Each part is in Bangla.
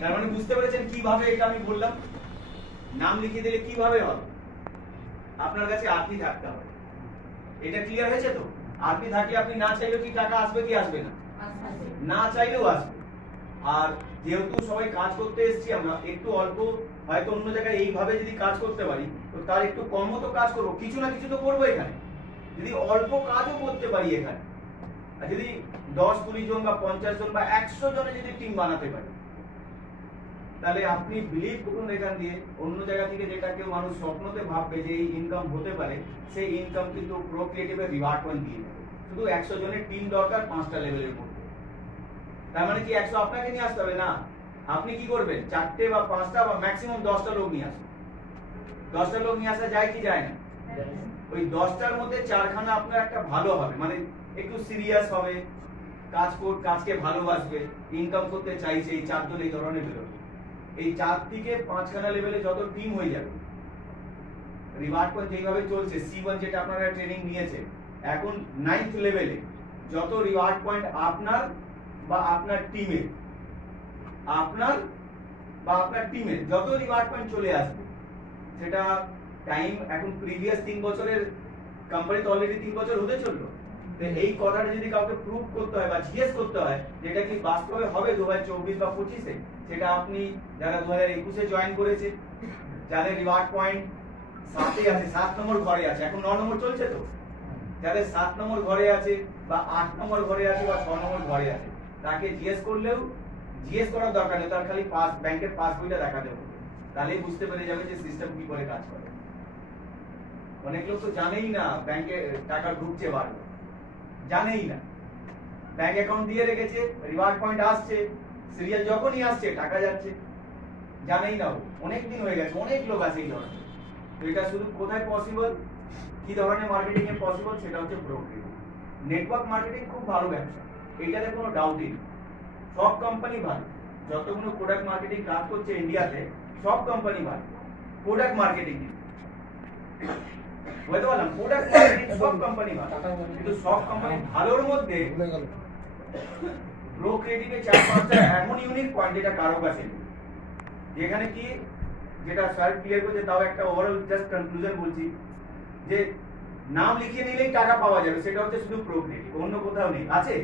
তার মানে। বুঝতে পেরেছেন কীভাবে এটা আমি বললাম? নাম লিখে দিলে কীভাবে হবে? আপনার কাছে আরপি থাকতে হবে। এটা ক্লিয়ার হয়েছে তো? আরপি থাকলে আপনি না চাইলেও কি টাকা আসবে কি আসবে না? না চাইলেও আসবে। আর যেহেতু সবাই কাজ করতে এসেছি, আমরা একটু অল্প, হয়তো অন্য জায়গায় এইভাবে যদি কাজ করতে পারি, তো তার একটু কমও তো কাজ করব। কিছু না কিছু তো করব এখানে। যদি অল্প কাজও করতে পারি এখানে যদি দশ, কুড়ি জন বা পঞ্চাশ জন বা একশো জনে যদি টিম বানাতে পারি, তাহলে আপনি বিলিভ করুন এখান দিয়ে, অন্য জায়গা থেকে যেটা কেউ মানুষ স্বপ্নতে ভাববে যে এই ইনকাম হতে পারে, সেই ইনকাম কিন্তু প্রো ক্রিয়েটিভের পয়েন্ট দিয়ে দেবে। শুধু একশো জনের টিম দরকার পাঁচটা লেভেলের মধ্যে। তার মানে কি একশো আপনাকে নিয়ে আসতে হবে? না। আপনি কি করবেন? চারটে বা পাঁচটা বা ম্যাক্সিমাম দশটা লোক নিয়ে আসুন। দশটা লোক নিয়ে আসা যায় কি যায় না? ওই দশটার মধ্যে চারখানা আপনার একটা ভালো হবে। মানে একটু সিরিয়াস হবে। কাজ কর, কাজকে ভালোবাসবে ইনকাম করতে চাইছে, এই চারজন এই ধরনের বেরোবে। এই চার থেকে পাঁচখানা লেভেলে যত টিম হয়ে যাবে রিওয়ার্ড পয়েন্ট যেইভাবে চলছে সি ওয়ান যেটা আপনারা ট্রেনিং নিয়েছে এখন নাইন্থ লেভেলে যত রিওয়ার্ড পয়েন্ট আপনার বা আপনার টিমের আপনার বা আপনার টিমের যত রিওয়ার্ড পয়েন্ট চলে আসবে, সেটা টাইম এখন প্রিভিয়াস তিন বছরের কোম্পানি তো অলরেডি তিন বছর হতে চলল। এই কথাটা যদি কাউকে প্রুভ করতে হয় বা জিজ্ঞেস করতে হয়, যেটা কি বাস্তবে হবে দু হাজার চব্বিশ বা পঁচিশে, সেটা আপনি যারা দু হাজার একুশে জয়েন করেছে, যাদের রিওয়ার্ড পয়েন্ট সাতে আছে, সাত নম্বর ঘরে আছে, এখন ন নম্বর চলছে তো? যাদের সাত নম্বর ঘরে আছে বা আট নম্বর ঘরে আছে বা ছ নম্বর ঘরে আছে, তাকে জিজ্ঞেস করলেও জিজ্ঞেস করার দরকার নেই, তার খালি পাস ব্যাংকের পাস বইটা দেখাতে হবে। তাহলেই বুঝতে পেরে যাবে যে সিস্টেম কি করে কাজ করে। অনেক লোক তো জানেই না ব্যাংকে টাকা ঢুকছে বারবার জানেই না। ব্যাংক অ্যাকাউন্ট দিয়ে রেখেছে রিওয়ার্ড পয়েন্ট আসছে সিরিয়াল যখনই আসছে, টাকা যাচ্ছে। জানেই না অনেক দিন হয়ে গেছে, অনেক লোক আছে এই ধরনের। এটা শুধু কোথায় পসিবল কি ধরনের মার্কেটিং এ পসিবল সেটা হচ্ছে ব্রোকারেজ নেটওয়ার্ক মার্কেটিং খুব ভালো ব্যবসা। এটাতে কোনো ডাউটই নেই। সব কোম্পানি ভালো। যতগুলো প্রোডাক্ট মার্কেটিং কাজ করছে ইন্ডিয়াতে সব কোম্পানি ভালো। প্রোডাক্ট মার্কেটিং বুঝতে পারলাম প্রোডাক্ট মার্কেটিং সব কোম্পানি ভালো। কিন্তু সব কোম্পানি ভালোর মধ্যে প্রো ক্রিয়েটিভে চার পাঁচটা এমন ইউনিক পয়েন্ট যেটা কারও কাছে নেই। যেখানে কি যেটা স্যার ক্লিয়ার করছে তাও একটা ওভারঅল জাস্ট কনক্লুশন বলছি যে নাম লিখিয়ে নিলেই টাকা পাওয়া যাবে সেটা হচ্ছে শুধু প্রো ক্রিয়েটিভ অন্য কোথাও নেই। আছে?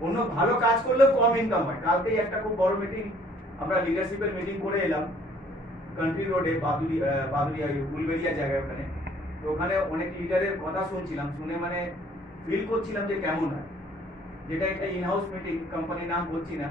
অন্য ভালো কাজ করলেও কম ইনকাম হয়। কালকেই একটা খুব বড় মিটিং আমরা লিডারশিপের মিটিং করে এলাম কান্ট্রি রোডে বাদুরি আহ, বাদুরিয়া উলবেরিয়া জায়গায় ওখানে। তো ওখানে অনেক লিডারের কথা শুনছিলাম, শুনে মানে ফিল করছিলাম যে কেমন হয়। যেটা একটা ইনহাউস মিটিং কোম্পানির নাম বলছি না,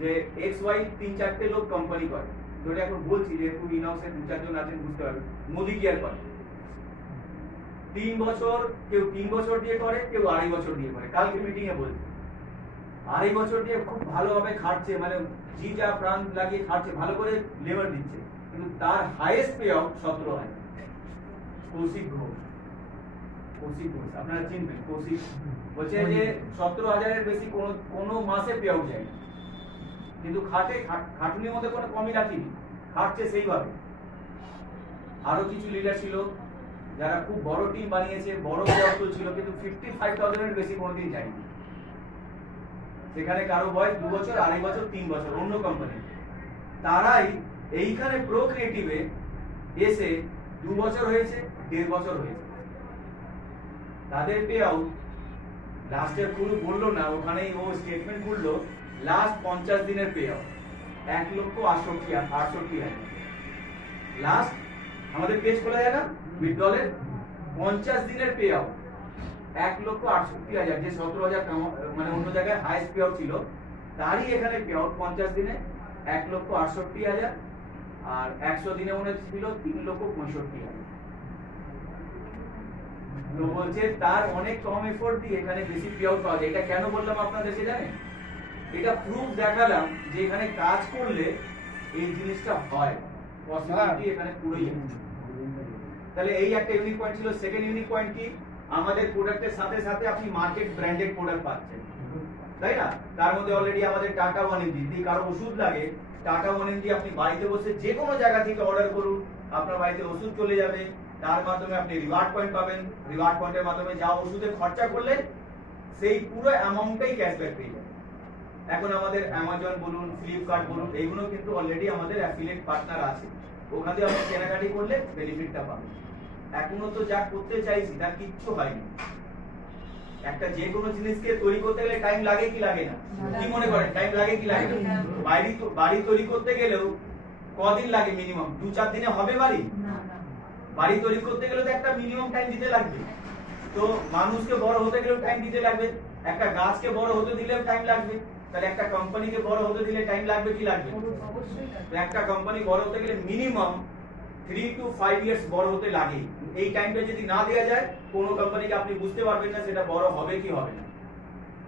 যে এক্স ওয়াই তিন চারটে লোক কোম্পানি করে। যেটা এখন বলছি যেহেতু ইনহাউসে দু চারজন আছেন, বুঝতে পারবেন। মোদি কেয়ার করে? তিন বছর কেউ তিন বছর দিয়ে করে, কেউ আড়াই বছর দিয়ে করে। কালকে মিটিং এ বলছে। আড়াই বছর দিয়ে খুব ভালোভাবে খাটছে মানে জি যা প্রাণ লাগিয়ে খাটছে, ভালো করে লেবার দিচ্ছে কিন্তু তার হাইয়েস্ট পে আউট সতেরো হাজার। কৌশিক ঘোষ। কৌশিক ঘোষ আপনারা চিনবেন কৌশিক। বলছে যে সতেরো হাজারের বেশি কোনো কোনো মাসে পে আউট যায় কিন্তু খাটে খাট- খাটুনির মধ্যে কোনো কমই রাখিনি খাটছে সেইভাবে। আরও কিছু লিডার ছিল যারা খুব বড় টিম বানিয়েছে বড় পেআউট ছিল কিন্তু ফিফটি ফাইভ থাউজেন্ডের বেশি কোনোদিন যায়নি। সেখানে কারও বয়স দু বছর আড়াই বছর তিন বছর অন্য কোম্পানি তারাই এইখানে প্রো ক্রিয়েটিভে এসে দু বছর হয়েছে দেড় বছর হয়েছে। তাদের পে আউট লাস্টের পুরো বলল না, ওখানেই ও স্টেটমেন্ট করল লাস্ট পঞ্চাশ দিনের পে আউট এক লক্ষ আটষট্টি আটষট্টি হাজার। লাস্ট আমাদের পেজ খোলা যায় না? উইথড্রলের পঞ্চাশ দিনের পে আউট এক লক্ষ আটষট্টি হাজার, যে সতেরো হাজার মানে অন্য জায়গায় হাইস্ট পে আউট ছিল, তারই এখানে পে আউট পঞ্চাশ দিনে, এক লক্ষ আটষট্টি হাজার, আর একশো দিনে মনে ছিল তিন লক্ষ পঁয়ষট্টি হাজার। তো বলছে, তার অনেক কম এফোর্ট দিয়ে এখানে বেশি পে আউট পাওয়া যায়। এটা কেন বললাম আপনাদের সে জানেন এটা প্রুফ দেখালাম যে এখানে কাজ করলে এই জিনিসটা হয়। পসিবিলিটি এখানে পুরোই তাহলে এই একটা ইউনিক পয়েন্ট ছিল। সেকেন্ড ইউনিক পয়েন্ট কি? আমাদের প্রোডাক্টের সাথে সাথে আপনি মার্কেট ব্র্যান্ডেড প্রোডাক্ট পাচ্ছেন। তাই না? তার মধ্যে অলরেডি আমাদের টাটা ওয়ান যদি কারও ওষুধ লাগে টাটা ওয়ান এমজি আপনি বাড়িতে বসে যে কোনো জায়গা থেকে অর্ডার করুন। আপনার বাড়িতে ওষুধ চলে যাবে। তার মাধ্যমে আপনি রিওয়ার্ড পয়েন্ট পাবেন। রিওয়ার্ড পয়েন্টের মাধ্যমে যা ওষুধে খরচা করলেন সেই পুরো অ্যামাউন্টটাই ক্যাশব্যাক পেয়ে যাবেন। এখন আমাদের অ্যামাজন বলুন ফ্লিপকার্ট বলুন এইগুলো কিন্তু অলরেডি আমাদের অ্যাফিলিয়েট পার্টনার আছে। ওখানে দিয়ে আপনি কেনাকাটি করলে বেনিফিটটা পাবেন। এখনও তো যা করতে চাইছি তার কিচ্ছু হয়নি। একটা যে কোনো জিনিসকে তৈরি করতে গেলে টাইম লাগে কি লাগে না? কি মনে করেন টাইম লাগে কি লাগে না? বাড়ি তো- বাড়ি তৈরি করতে গেলেও কদিন লাগে মিনিমাম দু চার দিনে হবে বাড়ি? বাড়ি তৈরি করতে গেলে তো একটা মিনিমাম টাইম দিতে লাগবে। তো মানুষকে বড় হতে গেলেও টাইম দিতে লাগবে। একটা গাছকে বড় হতে দিলেও টাইম লাগবে। তাহলে একটা কোম্পানিকে বড় হতে দিলে টাইম লাগবে কি লাগবে? একটা কোম্পানি বড় হতে গেলে minimum three two five years বড় হতে লাগে। এই টাইমটা যদি না দেওয়া যায় কোনো কোম্পানিকে আপনি বুঝতে পারবেন না সেটা বড় হবে কি হবে না।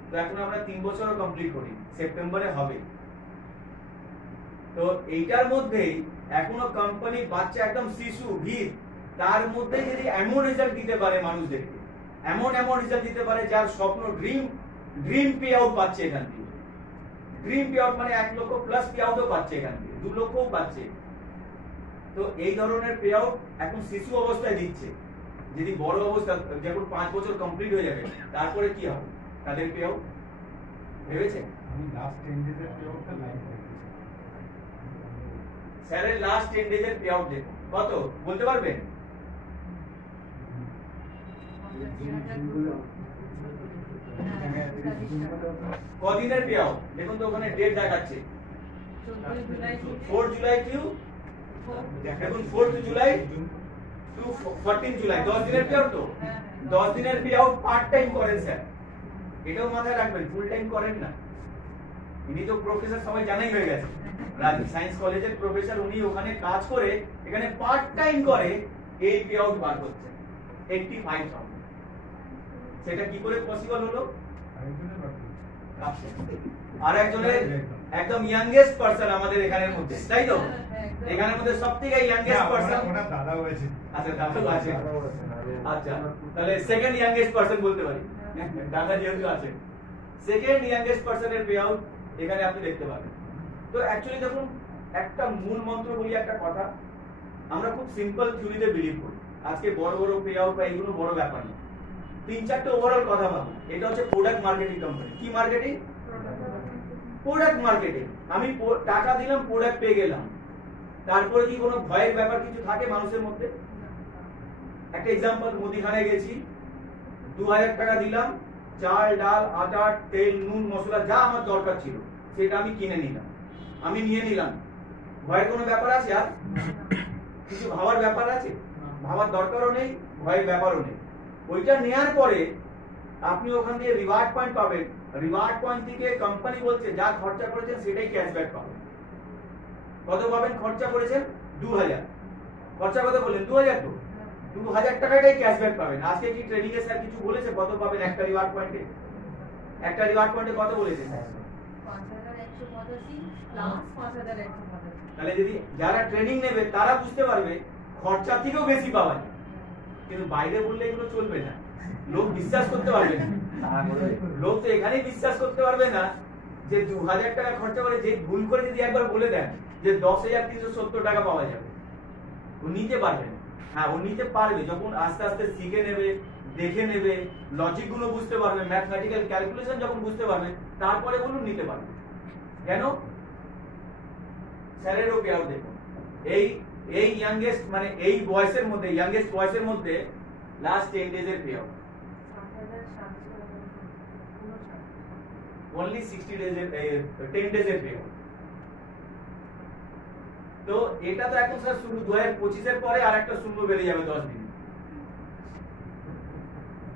তো এখন আমরা তিন বছরও কমপ্লিট করি। সেপ্টেম্বরে হবে। তো এইটার মধ্যেই এখনও কোম্পানি বাচ্চা একদম শিশু ভিড় তার মধ্যে যদি এমন রেজাল্ট দিতে পারে মানুষদেরকে এমন এমন রেজাল্ট দিতে পারে যার স্বপ্ন ড্রিম ড্রিম পে আউট পাচ্ছে এখান থেকে ড্রিম পে আউট মানে এক লক্ষ প্লাস পে আউটও পাচ্ছে এখান থেকে দু লক্ষও পাচ্ছে। তো এই ধরনের পে আউট এখন শিশু অবস্থায় দিচ্ছে। যদি বড় অবস্থা যখন পাঁচ বছর কমপ্লিট হয়ে যাবে তারপরে কি হবে? তাদের পে আউট ভেবেছেন স্যারের লাস্ট টেন ডেজের পে আউট দেখুন। কত? বলতে পারবেন? কদিনের দেখুন তো ওখানে ডেট দেখাচ্ছে। ফোর জুলাই টু দেখুন fourth July to fourteen July দশ দিনের তো? দশ দিনের পার্ট টাইম করেন স্যার এটাও মাথায় রাখবেন ফুল টাইম করেন না। ইনি তো প্রফেসর সবাই জানাই হয়ে গেছে। রাজীব সায়েন্স কলেজের প্রফেসর উনি ওখানে কাজ করে, এখানে পার্ট টাইম করে, এই পে আউট বার করছেন। এইটটি ফাইভ থাউজেন্ড সেটা কি করে পসিবল হলো? আর একজনের একদম। ইয়াংগেস্ট পার্সন আমাদের এখানের মধ্যে তাই তো? এখানের মধ্যে সব থেকে ইয়াংগেস্ট পার্সন ওনার দাদা হয়েছে আচ্ছা দাদা আছে। আচ্ছা তাহলে সেকেন্ড ইয়াংগেস্ট পার্সন বলতে পারি। দাদা যেহেতু আছে। সেকেন্ড ইয়াংগেস্ট পার্সনের পে আউট এখানে আপনি দেখতে পাবেন। তো অ্যাকচুয়ালি দেখুন একটা মূল মন্ত্র বলি একটা কথা। আমরা খুব সিম্পল থিওরিতে বিলিভ করি। আজকে বড় বড় পে আউট বা এগুলো বড় ব্যাপার না। তিন চারটে ওভারঅল কথা ভাবুন এটা হচ্ছে প্রোডাক্ট মার্কেটিং কোম্পানি কি মার্কেটিং প্রোডাক্ট মার্কেটিং আমি টাকা দিলাম প্রোডাক্ট পেয়ে গেলাম। তারপরে কি কোনো ভয়ের ব্যাপার কিছু থাকে মানুষের মধ্যে? একটা এক্সাম্পল মুদিখানায় গেছি। দু হাজার টাকা দিলাম। চাল, ডাল, আটা, তেল, নুন, মশলা, যা আমার দরকার ছিল, সেটা আমি কিনে নিলাম। আমি নিয়ে নিলাম। ভয়ের কোনো ব্যাপার আছে আর? কিছু ভাবার ব্যাপার আছে? ভাবার দরকারও নেই, ভয়ের ব্যাপারও নেই। ওইটা নেয়ার পরে আপনি ওখান দিয়ে রিওয়ার্ড পয়েন্ট পাবেন। রিওয়ার্ড পয়েন্ট থেকে কোম্পানি বলছে যা খরচা করেছেন সেটাই ক্যাশব্যাক পাবেন। কত পাবেন? খরচা করেছেন দু হাজার খরচা কত বললেন? দু হাজার তো। দু হাজার টাকাটাই ক্যাশব্যাক পাবেন। আজকে কি ট্রেনিং এ স্যার কিছু বলেছে? কত পাবেন একটা রিওয়ার্ড পয়েন্টে একটা রিওয়ার্ড পয়েন্টে কত বলেছে? তাহলে যদি যারা ট্রেনিং নেবে তারা বুঝতে পারবে খরচা থেকেও বেশি পাওয়া যায়। কিন্তু বাইরে বললে এগুলো চলবে না। লোক বিশ্বাস করতে পারবে না। লোক তো এখানেই বিশ্বাস করতে পারবে না যে দু হাজার টাকা খরচা করে যে ভুল করে যদি একবার বলে দেন যে দশ হাজার তিনশো সত্তর টাকা পাওয়া যাবে। ও নিতে পারবে না। হ্যাঁ ও নিতে পারবে। যখন আস্তে আস্তে শিখে নেবে, দেখে নেবে লজিকগুলো বুঝতে পারবে ম্যাথমেটিক্যাল ক্যালকুলেশন যখন বুঝতে পারবে, তারপরে বলুন নিতে পারবে। কেন? স্যারেরও পে আউট দেখুন। এই এই ইয়াংগেস্ট মানে এই বয়সের মধ্যে ইয়াংগেস্ট বয়সের মধ্যে লাস্ট টেন ডেজ এর পে আউট only 60 days এর টেন ডেজ এর পে তো এটা তো এখন স্যার শুরু দু হাজার পঁচিশের পরে আর একটা শূন্য বেড়ে যাবে দশ দিন।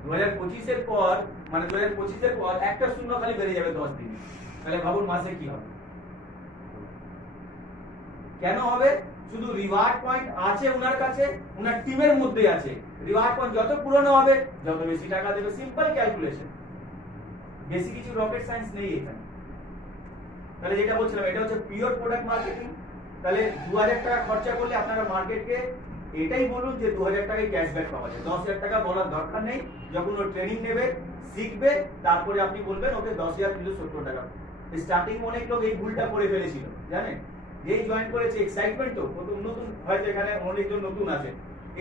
দু হাজার পঁচিশের পর মানে দু হাজার পঁচিশের পর একটা শূন্য খালি বেড়ে যাবে দশ দিন। তাহলে ভাবুন মাসে কি হবে? কেন হবে? শুধু রিওয়ার্ড পয়েন্ট আছে ওনার কাছে ওনার টিমের মধ্যে আছে। রিওয়ার্ড পয়েন্ট যত পুরনো হবে, যত বেশি টাকা দেবে সিম্পল ক্যালকুলেশন বেশি কিছু রকেট সায়েন্স নেই এখানে। তাহলে যেটা বলছিলাম, এটা হচ্ছে পিওর প্রোডাক্ট মার্কেটিং তাহলে দু হাজার টাকা খরচা করলে আপনারা মার্কেটকে এটাই বলুন যে দু হাজার টাকায় ক্যাশব্যাক পাওয়া যায়। দশ হাজার টাকা বলার দরকার নেই। যখন ও ট্রেনিং নেবে, শিখবে, তারপরে আপনি বলবেন, ওকে দশ হাজার তিনশো সত্তর টাকা। স্টার্টিং অনেক লোক এই ভুলটা করে ফেলেছিল, জানেন? যেই জয়েন করেছে এক্সাইটমেন্ট তো। প্রথম নতুন, হয়তো এখানে অনেকজন নতুন আছে।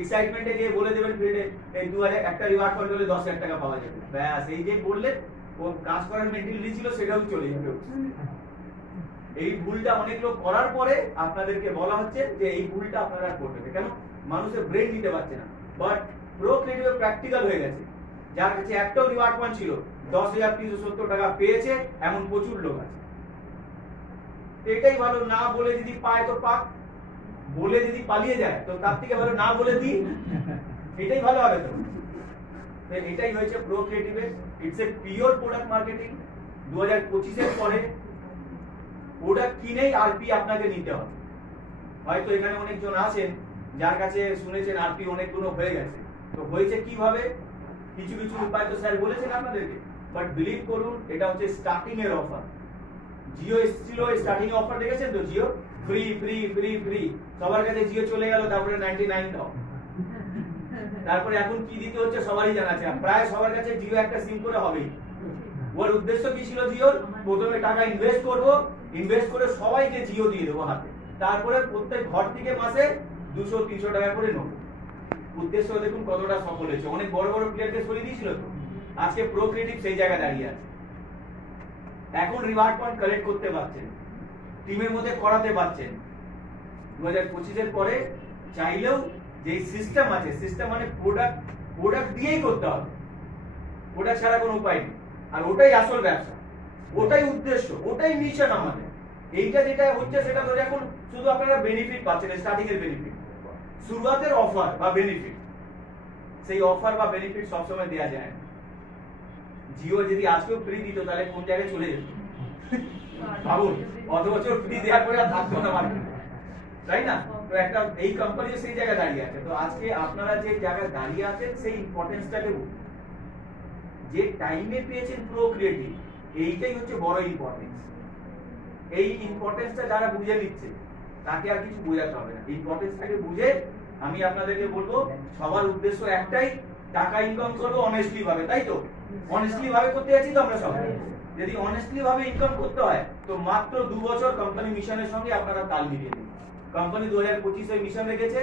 এক্সাইটমেন্টে গিয়ে বলে দেবেন ফিল্ডে এই দু হাজার, একটা রিওয়ার্ড পয়েন্ট হলে দশ হাজার টাকা পাওয়া যাবে। ব্যাস, এই যে বললে, ও কাজ করার মেন্টালিটি ছিল, সেটাও চলে যাবে এই ভুলটা অনেক লোক করার পরে আপনাদেরকে বলা হচ্ছে যে, এই ভুলটা আপনারা আর করবেন। কেন? মানুষের ব্রেন নিতে পারছে না। বাট প্রো ক্রিয়েটিভ প্র্যাকটিক্যাল হয়ে গেছে। যার কাছে একটাও রিওয়ার্ড পয়েন্ট ছিল, দশ হাজার তিনশো সত্তর টাকা পেয়েছে, এমন প্রচুর লোক আছে। এটাই ভালো, না বলে যদি পায় তো পাক, বলে যদি পালিয়ে যায়, তো তার থেকে ভালো না বলে দিই, এটাই ভালো হবে তো। এটাই হয়েছে pro ক্রিয়েটিভের it's a pure product marketing দু হাজার পঁচিশের পরে প্রোডাক্ট কিনেই আরপি আপনাকে নিতে হবে। হয়তো এখানে অনেকজন আছেন, যার কাছে শুনেছেন আরপি অনেকগুলো হয়ে গেছে। তো হয়েছে কীভাবে? কিছু কিছু উপায় তো স্যার বলেছেন আপনাদেরকে বাট বিলিভ করুন, এটা হচ্ছে স্টার্টিং এর অফার জিও এসেছিল স্টার্টিং অফার দেখেছেন তো Jio? Free free free free সবার কাছে জিও চলে গেল, তারপরে নাইনটি নাইন দাও তারপরে এখন কি দিতে হচ্ছে সবারই জানা আছে। প্রায় সবার কাছে জিও একটা সিম করে হবেই। ওর উদ্দেশ্য কি ছিল জিওর? প্রথমে টাকা ইনভেস্ট করব ইনভেস্ট করে সবাইকে জিও দিয়ে দেবো হাতে। তারপরে প্রত্যেক ঘর থেকে মাসে দুশো, তিনশো টাকা করে নেব। উদ্দেশ্য দেখুন কতটা সফল হয়েছে। অনেক বড় বড় প্লেয়ারকে সরিয়ে দিয়েছিল তো? আজকে প্রো ক্রিয়েটিভ সেই জায়গায় দাঁড়িয়ে আছে। এখন রিওয়ার্ড পয়েন্ট কালেক্ট করতে পারছেন। টিমের মধ্যে করাতে পারছেন। দু হাজার পঁচিশের পরে চাইলেও যে সিস্টেম আছে সিস্টেম মানে প্রোডাক্ট প্রোডাক্ট দিয়েই করতে হবে। প্রোডাক্ট ছাড়া কোনো উপায় নেই। আর ওটাই আসল ব্যবসা। ওটাই উদ্দেশ্য, ওটাই মিশন আমাদের। এইটা যেটা হচ্ছে সেটা ধরে এখন শুধু আপনারা বেনিফিট পাচ্ছেন স্টার্টিং এর বেনিফিট শুরুয়াতের অফার বা বেনিফিট সেই অফার বা বেনিফিট সবসময় দেওয়া যায় না। জিও যদি আজকেও ফ্রি দিত, তাহলে কোন জায়গায় চলে যেত? ভাবুন অত বছর ফ্রি দেওয়ার পরে আর থাকতো না মার্কেটে তাই না? তো একটা, এই কোম্পানি সেই জায়গায় দাঁড়িয়ে আছে। তো আজকে আপনারা যে জায়গায় দাঁড়িয়ে আছেন, সেই ইম্পর্টেন্সটাকে বুঝুন। যে টাইমে পেয়েছেন প্রো ক্রিয়েটিভ এইটাই হচ্ছে বড় ইম্পর্টেন্স এই ইম্পর্টেন্সটা যারা বুঝে নিচ্ছে, তাকে আর কিছু বোঝাতে হবে না। ইম্পর্টেন্সটাকে বুঝে আমি আপনাদেরকে বলব, সবার উদ্দেশ্য একটাই টাকা ইনকাম করব অনেস্টলি ভাবে, তাই তো? অনেস্টলি ভাবে করতে যাচ্ছি তো আমরা সবাই যদি অনেস্টলি ভাবে ইনকাম করতে হয়, তো মাত্র দু বছর কোম্পানি মিশনের সঙ্গে আপনারা তাল মিলিয়ে দিন কোম্পানি দু হাজার পঁচিশে মিশন রেখেছে।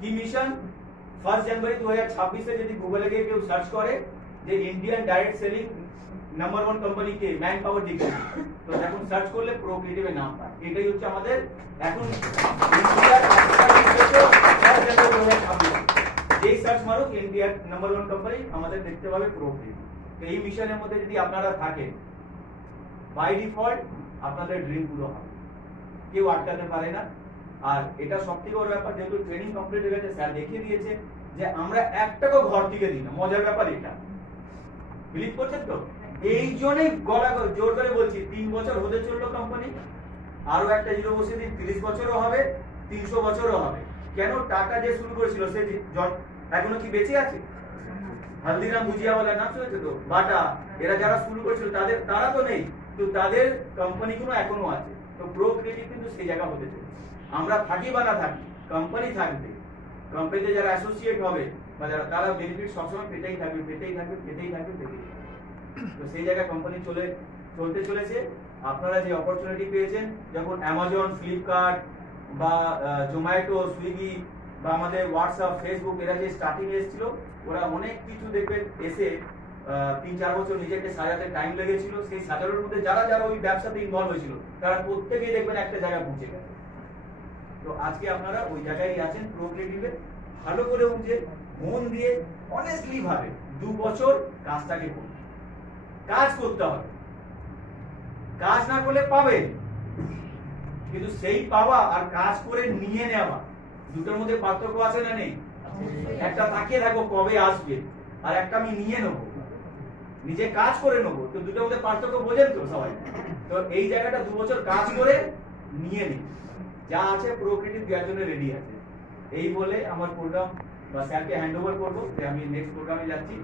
কি মিশন ফার্স্ট জানুয়ারি দু হাজার ছাব্বিশে যদি গুগলে গিয়ে কেউ সার্চ করে যে Indian direct selling number one company কে ম্যান পাওয়ার ডিগ্রি তো এখন সার্চ করলে প্রো ক্রিয়েটিভের নাম পায়। এটাই হচ্ছে আমাদের এখন ইন্ডিয়ার যেই সার্চ মারুক ইন্ডিয়ার নাম্বার ওয়ান কোম্পানি আমাদের দেখতে পাবে প্রো তো এই মিশনের মধ্যে যদি আপনারা থাকেন বাই ডিফল্ট আপনাদের ড্রিম পুরো হবে। কেউ আটকাতে পারে না। আর এটা সব থেকে বড় ব্যাপার, যেহেতু ট্রেনিং কমপ্লিট হয়ে গেছে স্যার দেখিয়ে দিয়েছে যে আমরা এক টাকাও ঘর থেকে দিই না। মজার ব্যাপার এটা। বিলিভ করছেন তো? এই জন্যই গলা জোর করে বলছি, তিন বছর হতে চলল কোম্পানি আরও একটা জিরো বসিয়ে দিন তিরিশ বছরও হবে, তিনশো বছরও হবে। কেন? টাকা যে শুরু করেছিল, সে এখনও কি বেঁচে আছে? হালদিরাম ভুজিয়াওয়ালা নাম শুনেছে তো, বাটা, এরা যারা শুরু করেছিল তাদের, তারা তো নেই, তো তাদের কোম্পানিগুলো এখনও আছে। তো প্রো ক্রিয়েটিভ কিন্তু সেই জায়গা হতে চলেছে। আমরা থাকি বা না থাকি কোম্পানি থাকবে। কোম্পানিতে যারা অ্যাসোসিয়েট হবে, বা যারা, তারা বেনিফিট সবসময় পেতেই থাকবে পেতেই থাকবে পেতেই থাকবে পেতেই থাকবে। তো সেই জায়গায় কোম্পানি চলে, চলতে চলেছে। আপনারা যে অপরচুনিটি পেয়েছেন যেমন অ্যামাজন ফ্লিপকার্ট বা জোম্যাটো সুইগি বা আমাদের হোয়াটসঅ্যাপ ফেসবুক এরা যে স্টার্টিং এসেছিল, ওরা অনেক কিছু দেখবেন, এসে তিন চার বছর নিজেকে সাজাতে টাইম লেগেছিল। সেই সাজানোর মধ্যে যারা যারা ওই ব্যবসাতে ইনভলভ হয়েছিল, তারা প্রত্যেকেই দেখবেন একটা জায়গায় পৌঁছে গেছে। তো আজকে আপনারা ওই জায়গায় আছেন প্রোক্রিয়েটিভে ভালো করে বুঝে মন দিয়ে অনেস্টলি ভাবে, দু বছর কাজটাকে করুন। কাজ করতে হবে। কাজ না করলে পাবেন। কিন্তু সেই পাওয়া আর কাজ করে নিয়ে নেওয়া দুটোর মধ্যে পার্থক্য আছে না নেই? একটা তাকিয়ে থাকব কবে আসবে, আর একটা আমি নিয়ে নেব। নিজে কাজ করে নেব, তো দুটোর মধ্যে পার্থক্য বোঝেন তো সবাই। তো এই জায়গাটা দু বছর কাজ করে নিয়ে নি। যা আছে প্রকৃতি দেওয়ার জন্য রেডি আছে। এই বলে আমার প্রোগ্রাম বা স্যারকে হ্যান্ড ওভার করব আমি নেক্সট প্রোগ্রামে যাচ্ছি।